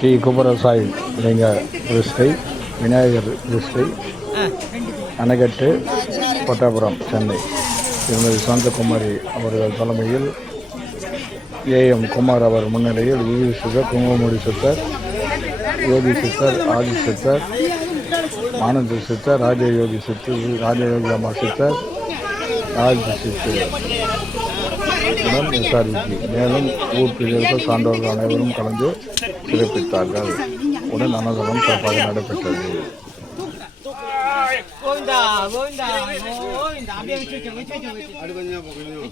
ஸ்ரீ குமரசாய் லிங்க பிரதிஷ்டை விநாயகர் பிரதிஷ்டை அணைக்கட்டு பட்டாபுரம் சென்னை. திருமதி சாந்தகுமாரி அவர்கள் தலைமையில் ஏஎம் குமார் அவர் முன்னிலையில் விவி சித்தர் குங்குமமுடி சித்தர் யோகி சித்தர் ஆதி சித்தர் ஆனந்த சித்தர் ராஜயோகி சித்தர் ராஜயோகி அம்மா சித்தர் ராஜ் சித்தர். எஸ்ஆர்விக்கு மேலும் ஊர் பிரிவுகள் சான்றோர்கள் அனைவரும் கலந்து சிறப்பித்தார்கள் உடன் அன்னதானம் சிறப்பாக நடைபெற்றது. பரவாயில்ல பரவாயில்ல.